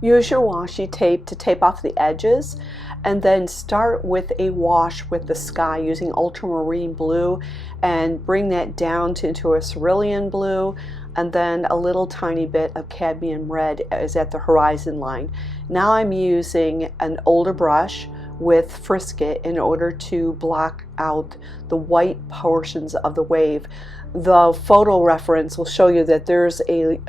Use your washi tape to tape off the edges, and then start with a wash with the sky using ultramarine blue and bring that down into a cerulean blue, and then a little tiny bit of cadmium red is at the horizon line. Now I'm using an older brush with frisket in order to block out the white portions of the wave. The photo reference will show you that there's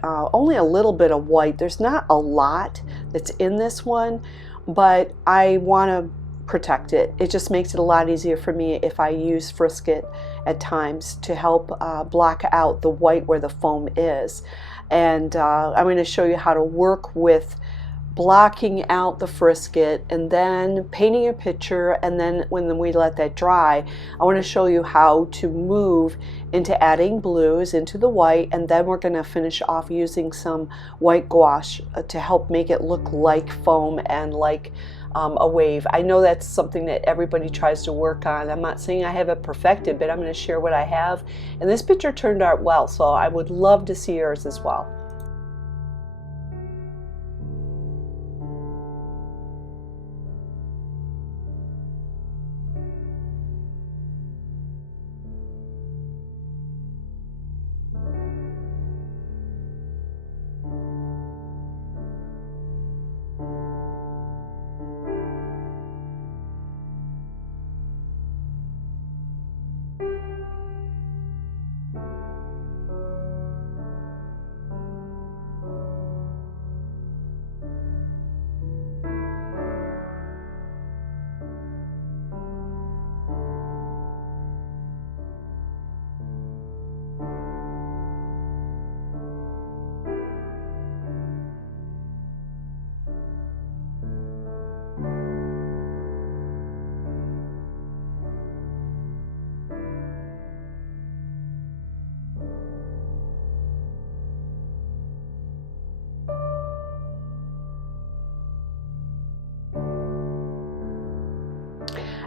only a little bit of white. There's not a lot that's in this one, but I want to protect it. It just makes it a lot easier for me if I use frisket at times to help block out the white where the foam is. And I'm going to show you how to work with blocking out the frisket and then painting a picture, and then when we let that dry, I want to show you how to move into adding blues into the white, and then we're going to finish off using some white gouache to help make it look like foam and like a wave. I know that's something that everybody tries to work on. I'm not saying I have it perfected, but I'm going to share what I have, and this picture turned out well, so I would love to see yours as well.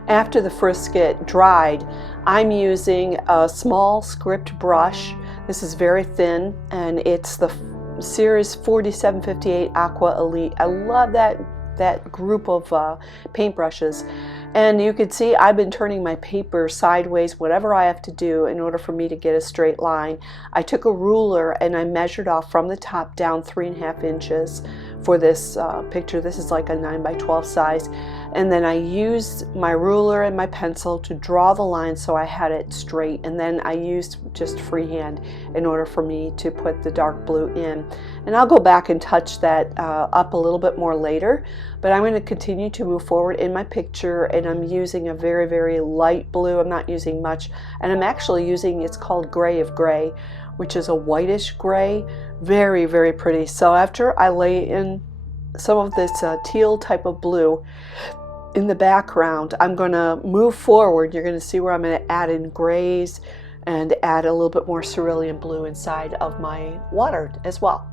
After the frisket dried, I'm using a small script brush. This is very thin, and it's the Series 4758 Aqua Elite. I love that group of paintbrushes. And you can see I've been turning my paper sideways, whatever I have to do in order for me to get a straight line. I took a ruler and I measured off from the top down 3.5 inches for this picture. This is like a 9 by 12 size. And then I used my ruler and my pencil to draw the line so I had it straight. And then I used just freehand in order for me to put the dark blue in. And I'll go back and touch that up a little bit more later. But I'm going to continue to move forward in my picture, and I'm using a very, very light blue. I'm not using much. And I'm actually using, it's called Gray of Gray, which is a whitish gray. Very, very pretty. So after I lay in some of this teal type of blue in the background, I'm going to move forward. You're going to see where I'm going to add in grays and add a little bit more cerulean blue inside of my water as well.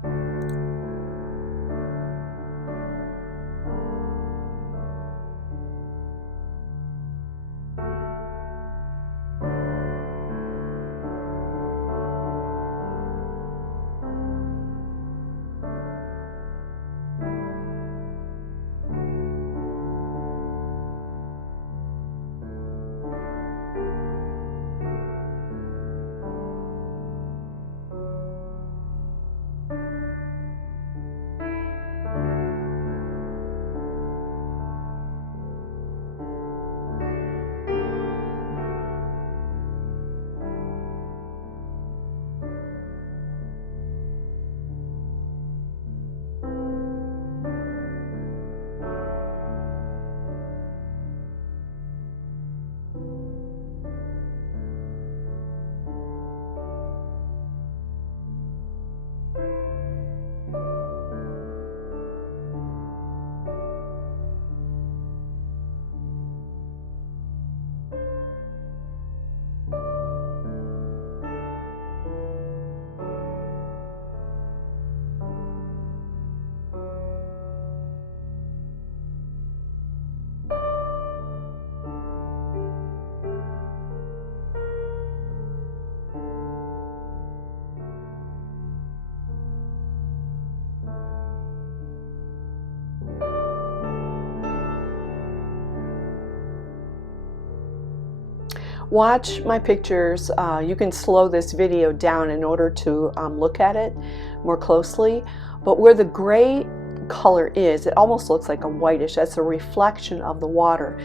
watch my pictures. You can slow this video down in order to look at it more closely. But where the gray color is, it almost looks like a whitish. That's a reflection of the water.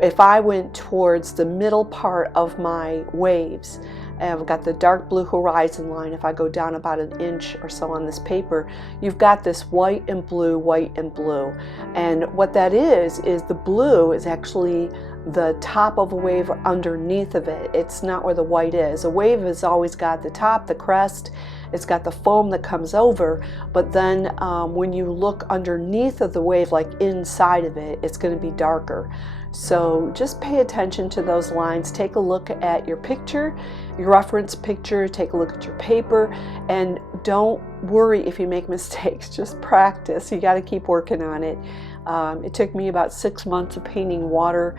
If I went towards the middle part of my waves, I've got the dark blue horizon line. If I go down about an inch or so on this paper, you've got this white and blue, white and blue. And what that is the blue is actually the top of a wave underneath of it. It's not where the white is. A wave has always got the top, the crest, it's got the foam that comes over, but then when you look underneath of the wave, like inside of it, it's going to be darker. So just pay attention to those lines. Take a look at your picture, your reference picture, take a look at your paper, and don't worry if you make mistakes. Just practice. You got to keep working on it. It took me about 6 months of painting water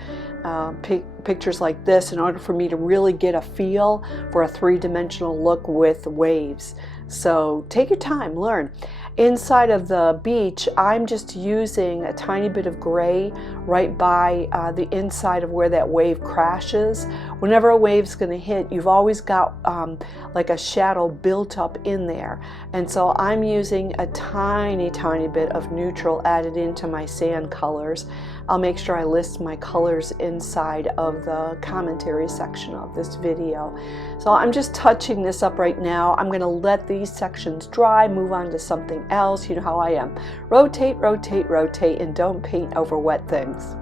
pictures like this in order for me to really get a feel for a three-dimensional look with waves. So take your time, learn. Inside of the beach, I'm just using a tiny bit of gray right by the inside of where that wave crashes. Whenever a wave's going to hit, you've always got like a shadow built up in there. And so I'm using a tiny bit of neutral added into my sand colors. I'll make sure I list my colors inside of the commentary section of this video. So I'm just touching this up right now. I'm going to let these sections dry, move on to something else. You know how I am. Rotate, rotate, rotate, and don't paint over wet things.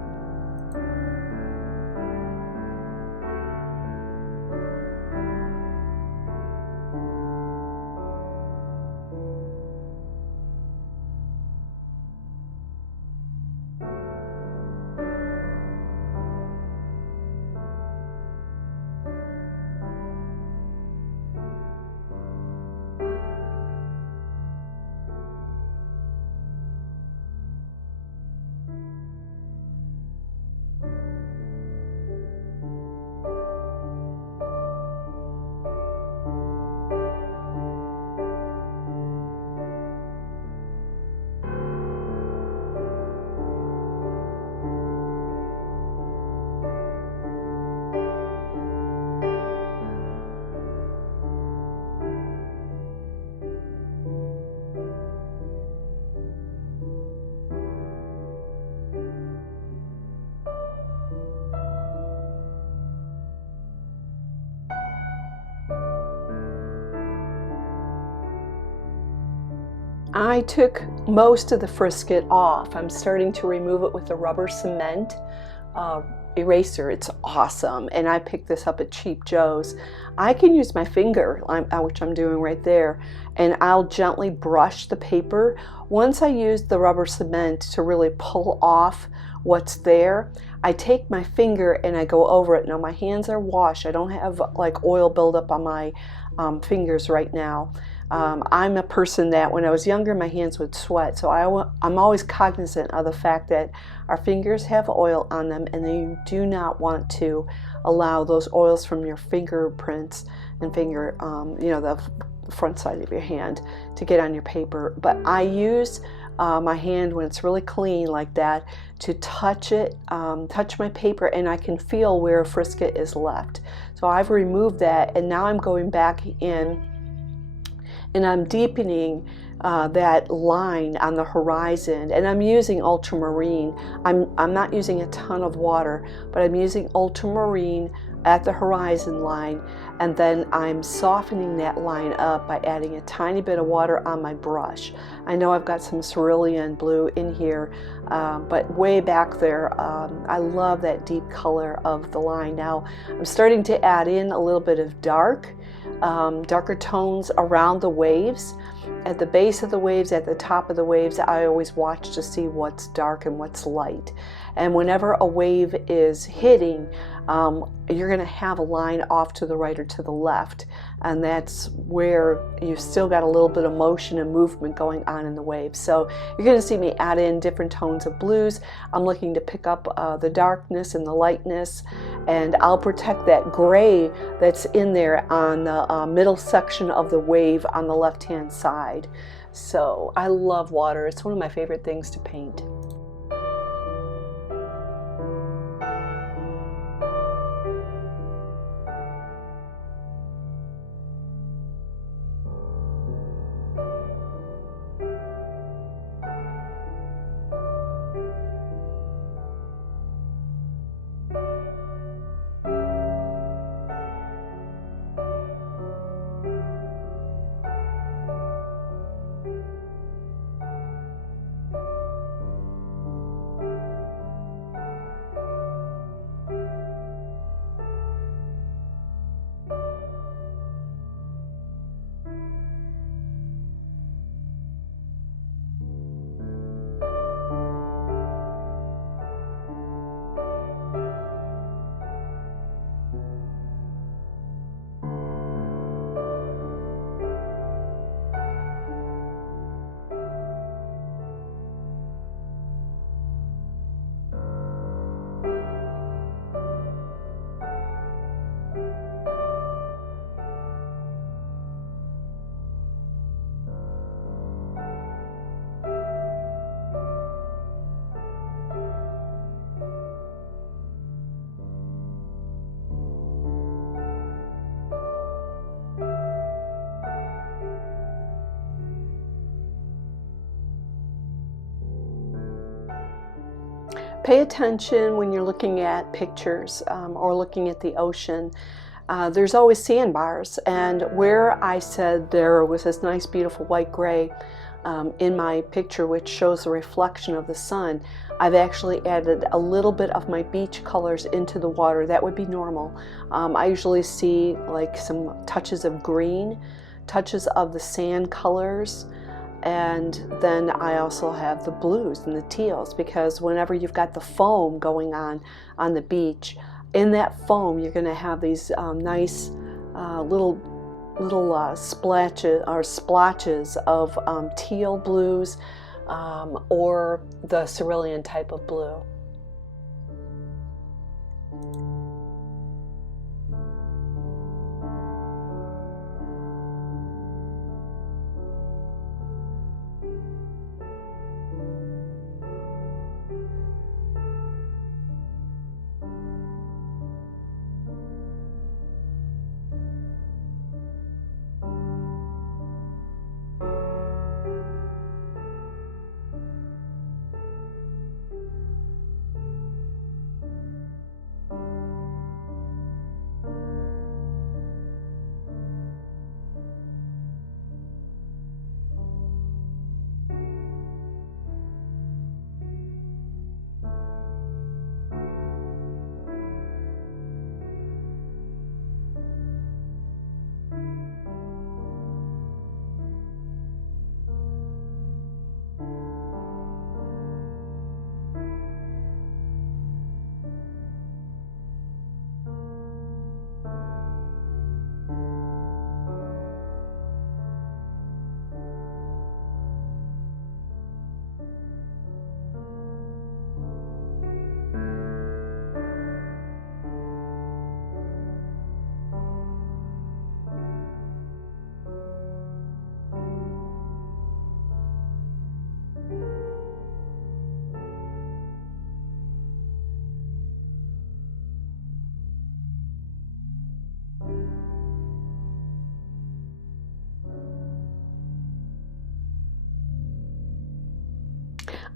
I took most of the frisket off. I'm starting to remove it with a rubber cement eraser. It's awesome, and I picked this up at Cheap Joe's. I can use my finger, which I'm doing right there, and I'll gently brush the paper. Once I use the rubber cement to really pull off what's there, I take my finger and I go over it. Now my hands are washed. I don't have like oil buildup on my fingers right now. I'm a person that when I was younger my hands would sweat, so I'm always cognizant of the fact that our fingers have oil on them, and you do not want to allow those oils from your fingerprints and finger, the front side of your hand, to get on your paper. But I use my hand when it's really clean like that to touch it, touch my paper, and I can feel where a frisket is left. So I've removed that, and now I'm going back in and I'm deepening that line on the horizon, and I'm using ultramarine. I'm not using a ton of water, but I'm using ultramarine at the horizon line, and then I'm softening that line up by adding a tiny bit of water on my brush. I know I've got some cerulean blue in here, but way back there, I love that deep color of the line. Now I'm starting to add in a little bit of darker tones around the waves. At the base of the waves, at the top of the waves, I always watch to see what's dark and what's light. And whenever a wave is hitting, you're going to have a line off to the right or to the left, and that's where you've still got a little bit of motion and movement going on in the waves. So you're going to see me add in different tones of blues. I'm looking to pick up the darkness and the lightness, and I'll protect that gray that's in there on the middle section of the wave on the left hand side. So I love water. It's one of my favorite things to paint. Pay attention when you're looking at pictures or looking at the ocean. There's always sandbars, and where I said there was this nice beautiful white gray in my picture which shows the reflection of the sun, I've actually added a little bit of my beach colors into the water. That would be normal. I usually see like some touches of green, touches of the sand colors, and then I also have the blues and the teals, because whenever you've got the foam going on the beach, in that foam you're going to have these nice little splatches or splotches of teal blues or the cerulean type of blue.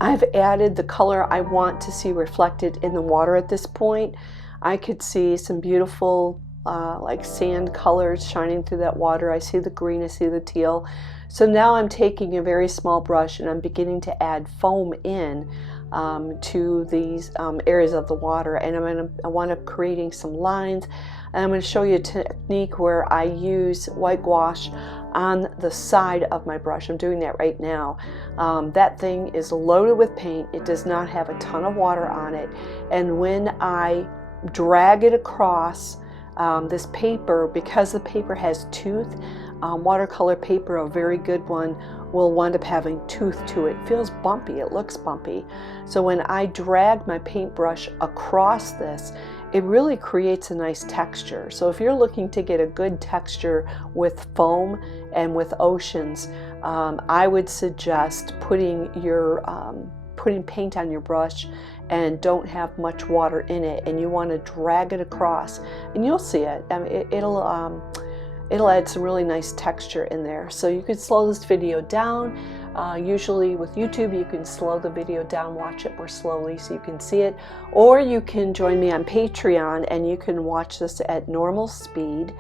I've added the color I want to see reflected in the water at this point. I could see some beautiful like sand colors shining through that water. I see the green, I see the teal. So now I'm taking a very small brush and I'm beginning to add foam in to these areas of the water, and I want to creating some lines. And I'm going to show you a technique where I use whitewash on the side of my brush. I'm doing that right now. That thing is loaded with paint. It does not have a ton of water on it, and when I drag it across this paper, because the paper has tooth, watercolor paper, a very good one, will wind up having tooth to it. It feels bumpy, it looks bumpy. So when I drag my paintbrush across this, it really creates a nice texture. So if you're looking to get a good texture with foam and with oceans, I would suggest putting paint on your brush and don't have much water in it, and you want to drag it across, and you'll see it. I mean, it'll add some really nice texture in there. So you can slow this video down. Usually with YouTube, you can slow the video down, watch it more slowly so you can see it, or you can join me on Patreon and you can watch this at normal speed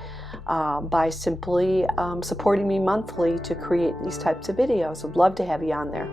by simply supporting me monthly to create these types of videos. I'd love to have you on there.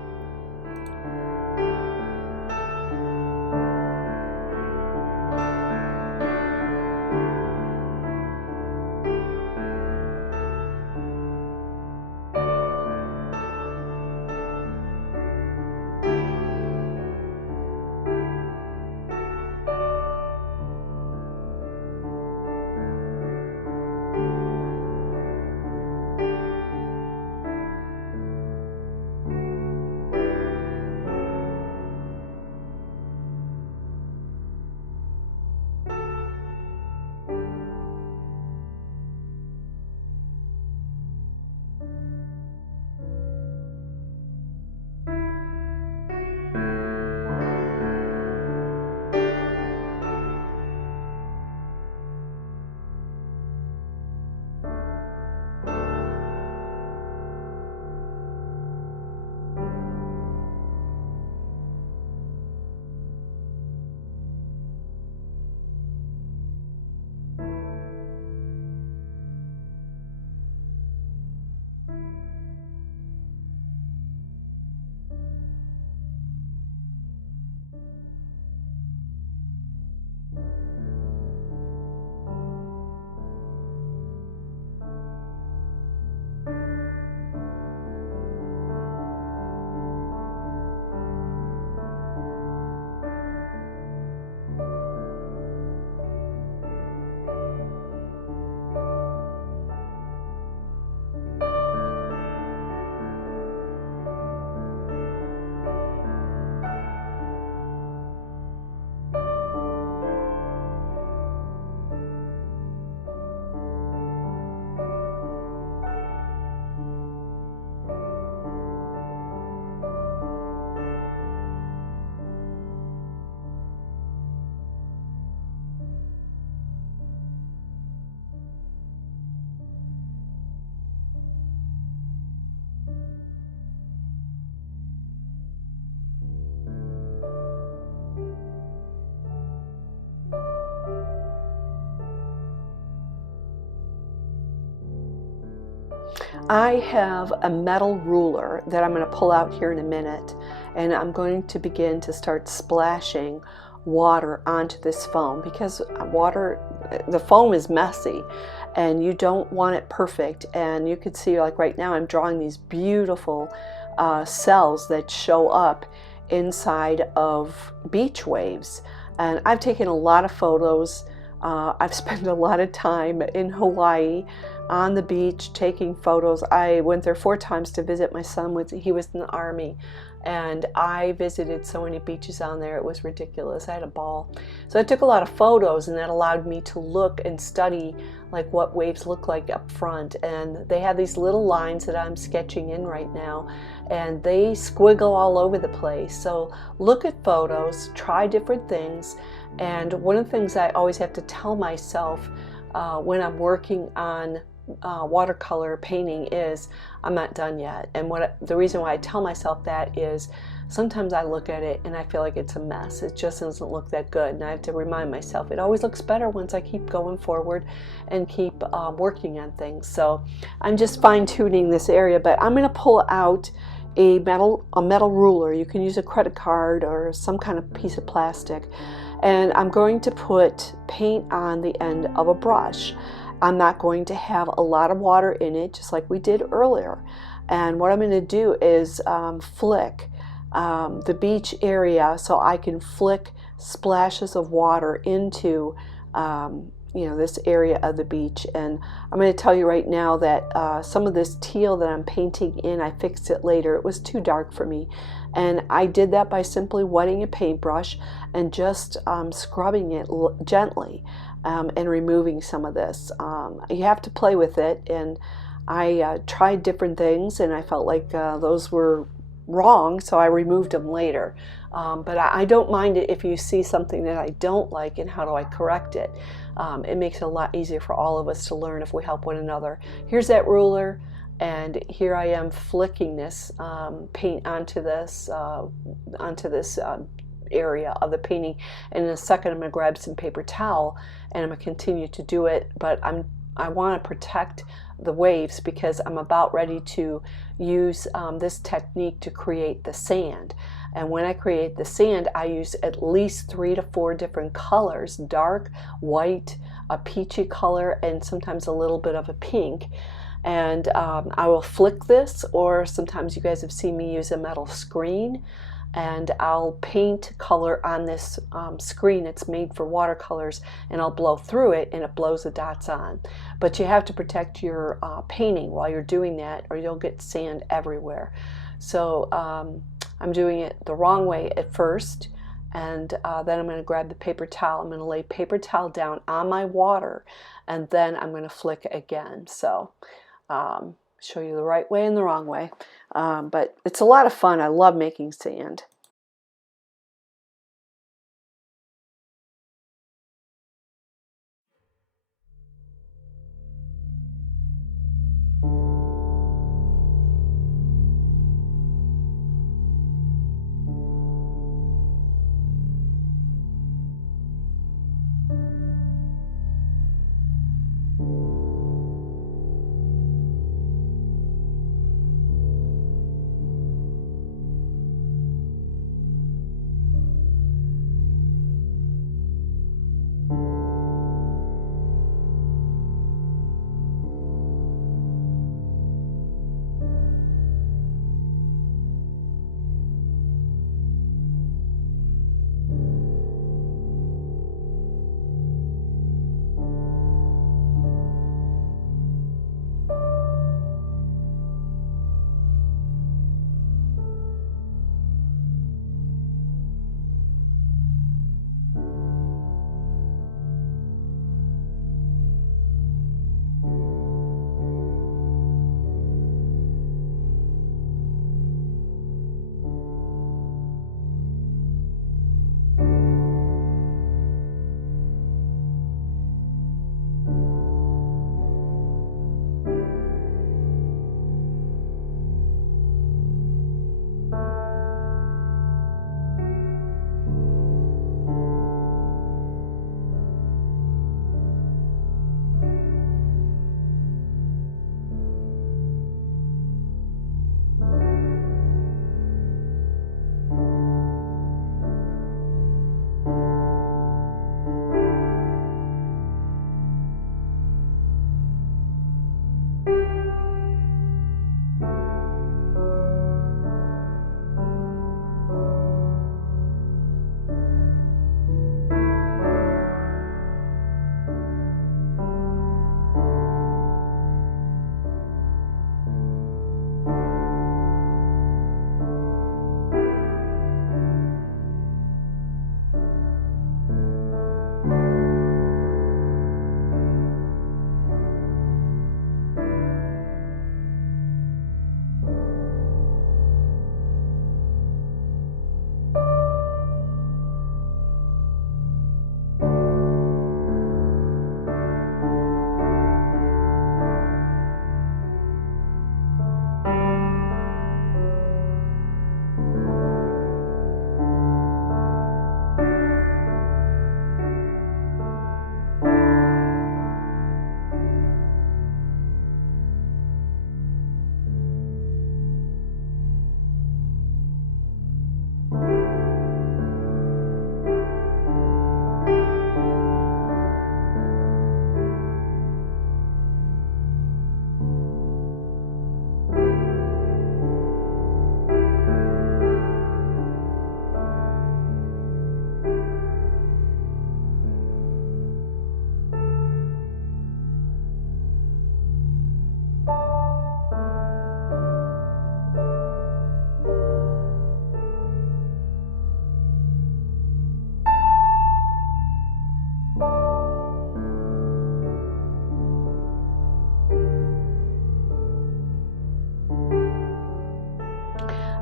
I have a metal ruler that I'm going to pull out here in a minute, and I'm going to begin to start splashing water onto this foam, because the foam is messy and you don't want it perfect. And you can see, like right now, I'm drawing these beautiful cells that show up inside of beach waves. And I've taken a lot of photos. I've spent a lot of time in Hawaii on the beach taking photos. I went there 4 times to visit my son. He was in the Army, and I visited so many beaches on there. It was ridiculous. I had a ball. So I took a lot of photos, and that allowed me to look and study like what waves look like up front. And they have these little lines that I'm sketching in right now, and they squiggle all over the place. So look at photos, try different things. And one of the things I always have to tell myself when I'm working on watercolor painting is I'm not done yet. And the reason why I tell myself that is sometimes I look at it and I feel like it's a mess. It just doesn't look that good, and I have to remind myself it always looks better once I keep going forward and keep working on things. So I'm just fine-tuning this area, but I'm going to pull out a metal ruler. You can use a credit card or some kind of piece of plastic, and I'm going to put paint on the end of a brush. I'm not going to have a lot of water in it, just like we did earlier. And what I'm going to do is flick the beach area, so I can flick splashes of water into this area of the beach. And I'm going to tell you right now that some of this teal that I'm painting in, I fixed it later. It was too dark for me. And I did that by simply wetting a paintbrush and just scrubbing it gently and removing some of this. You have to play with it, and I tried different things, and I felt like those were wrong, so I removed them later. But I don't mind it if you see something that I don't like, and how do I correct it. It makes it a lot easier for all of us to learn if we help one another. Here's that ruler, and here I am flicking this paint onto this area of the painting. And in a second I'm going to grab some paper towel and I'm going to continue to do it, but I want to protect the waves because I'm about ready to use this technique to create the sand. And when I create the sand, I use at least 3 to 4 different colors: dark, white, a peachy color, and sometimes a little bit of a pink. And I will flick this, or sometimes you guys have seen me use a metal screen, and I'll paint color on this screen. It's made for watercolors, and I'll blow through it and it blows the dots on. But you have to protect your painting while you're doing that, or you'll get sand everywhere. So I'm doing it the wrong way at first, and then I'm going to grab the paper towel. I'm going to lay paper towel down on my water, and then I'm going to flick again. So show you the right way and the wrong way. But it's a lot of fun. I love making sand.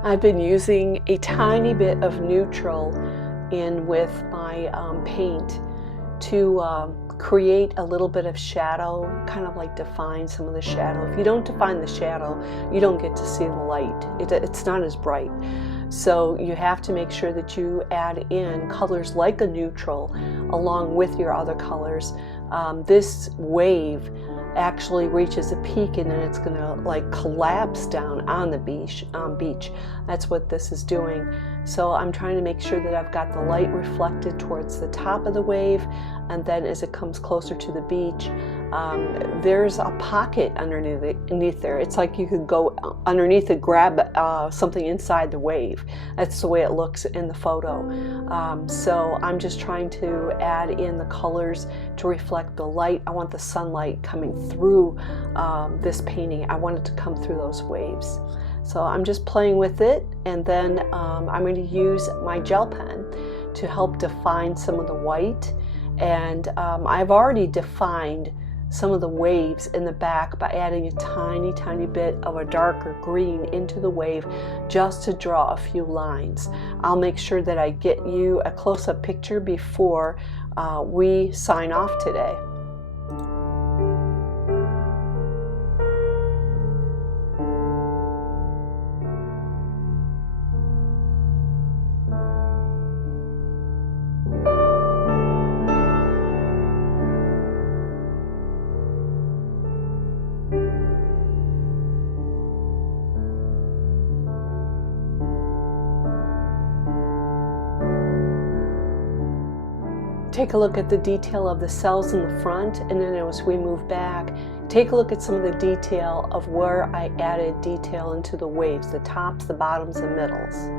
I've been using a tiny bit of neutral in with my paint to create a little bit of shadow, kind of like define some of the shadow. If you don't define the shadow, you don't get to see the light. It's not as bright. So you have to make sure that you add in colors like a neutral along with your other colors. This wave actually reaches a peak and then it's going to like collapse down on the beach. That's what this is doing. So I'm trying to make sure that I've got the light reflected towards the top of the wave, and then as it comes closer to the beach, there's a pocket underneath there. It's like you could go underneath and grab something inside the wave. That's the way it looks in the photo. So I'm just trying to add in the colors to reflect the light. I want the sunlight coming through this painting. I want it to come through those waves. So I'm just playing with it, and then I'm going to use my gel pen to help define some of the white. And I've already defined some of the waves in the back by adding a tiny bit of a darker green into the wave just to draw a few lines. I'll make sure that I get you a close-up picture before we sign off today. Take a look at the detail of the cells in the front, and then as we move back, take a look at some of the detail of where I added detail into the waves, the tops, the bottoms, and middles.